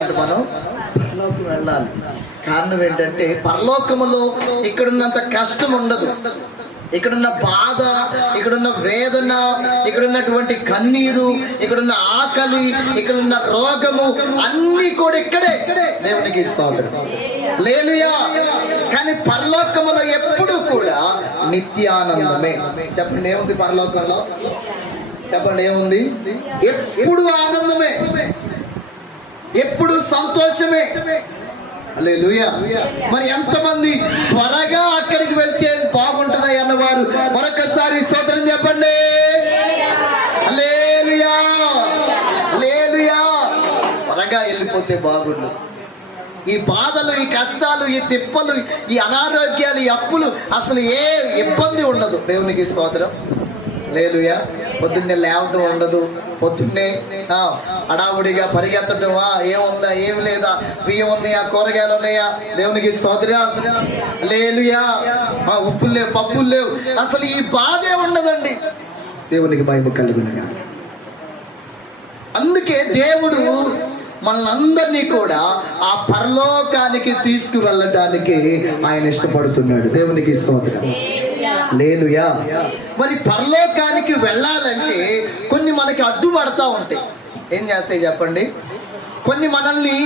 మనం పరలోకం వెళ్ళాలి. కారణం ఏంటంటే పరలోకములో ఇక్కడున్నంత కష్టం ఉండదు, ఇక్కడున్న బాధ, ఇక్కడున్న వేదన, ఇక్కడున్నటువంటి కన్నీరు, ఇక్కడున్న ఆకలి, ఇక్కడున్న రోగము అన్నీ కూడా ఇక్కడే. దేవునికి స్తోత్రం, హల్లెలూయా. కానీ పరలోకములో ఎప్పుడు కూడా నిత్యానందమే. చెప్పండి ఏముంది పరలోకంలో? చెప్పండి ఏముంది? ఎప్పుడు ఆనందమే, ఎప్పుడు సంతోషమే. హల్లెలూయా. మరి ఎంతమంది త్వరగా అక్కడికి వెళ్తే బాగుంటుంది అన్నవారు మరొకసారి స్తోత్రం చెప్పండి. హల్లెలూయా, హల్లెలూయా. త్వరగా వెళ్ళిపోతే బాగుండు. ఈ బాధలు, ఈ కష్టాలు, ఈ తిప్పలు, ఈ అనారోగ్యాలు, ఈ అప్పులు, అసలు ఏ ఇబ్బంది ఉండదు. దేవునికి స్తోత్రం, హల్లెలూయా. పొద్దున్నే లేవటం ఉండదు, పొద్దున్నే హడావుడిగా పరిగెత్తడం, ఏముందా ఏమి లేదా, బియ్యం ఉన్నాయా, కూరగాయలు ఉన్నాయా, దేవునికి స్తోత్రం, హల్లెలూయా. ఉప్పులు లేవు, పప్పులు లేవు, అసలు ఈ బాధే ఉండదండి. దేవునికి మహిమ కలుగునుగా. అందుకే దేవుడు మనందరినీ కూడా ఆ పరలోకానికి తీసుకువెళ్ళడానికి ఆయన ఇష్టపడుతున్నాడు. దేవునికి స్తోత్రం, హల్లెలూయా. మరి పరలోకానికి వెళ్ళాలంటే కొన్ని మనకి అడ్డుపడతా ఉంటాయి. ఏం చేస్తాయి చెప్పండి? కొన్ని మనల్ని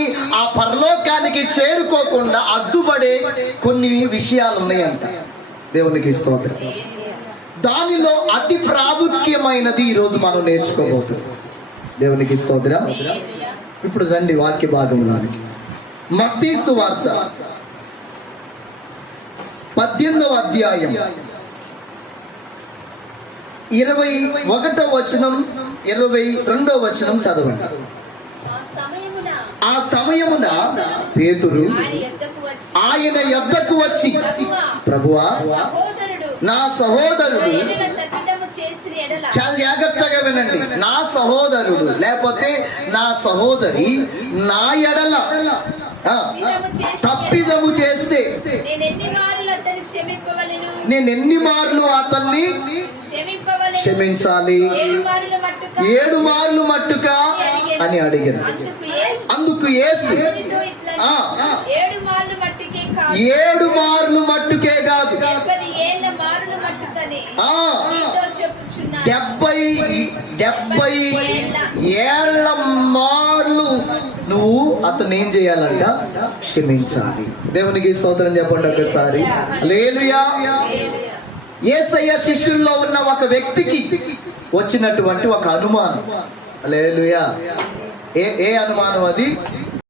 ఆ పరలోకానికి చేరుకోకుండా అడ్డుపడే కొన్ని విషయాలు ఉన్నాయంట. దేవునికి స్తోత్రం. దానిలో అతి ప్రాముఖ్యమైనది ఈరోజు మనం నేర్చుకోబోతున్నాం. దేవునికి స్తోత్రం. ఇప్పుడు రండి వాక్య భాగంలోనికి. మత్తయి సువార్త 18వ అధ్యాయం 21వ వచనం 22వ వచనం చదవండి. ఆ సమయమున పేతురు ఆయన యొద్దకు వచ్చి, ప్రభువా, నా సహోదరుడు, చాలా జాగ్రత్తగా వినండి, నా సహోదరుడు లేకపోతే నా సహోదరి నా ఎడల తప్పిదము చేస్తే నేను ఎన్ని మార్లు అతన్ని క్షమించాలి? 7 మార్లు మట్టుగా అని అడిగాను. అందుకు యేసు 7 మార్లు మట్టుకే కాదు, 70 ఏళ్ల మార్లు నువ్వు అతను ఏం చేయాలంట? క్షమించాలి. దేవునికి స్తోత్రం చెప్పండి ఒకసారి. హల్లెలూయా. యేసయ్య శిష్యుల్లో ఉన్న ఒక వ్యక్తికి వచ్చినటువంటి ఒక అనుమానం. హల్లెలూయా. ఏ అనుమానం అది?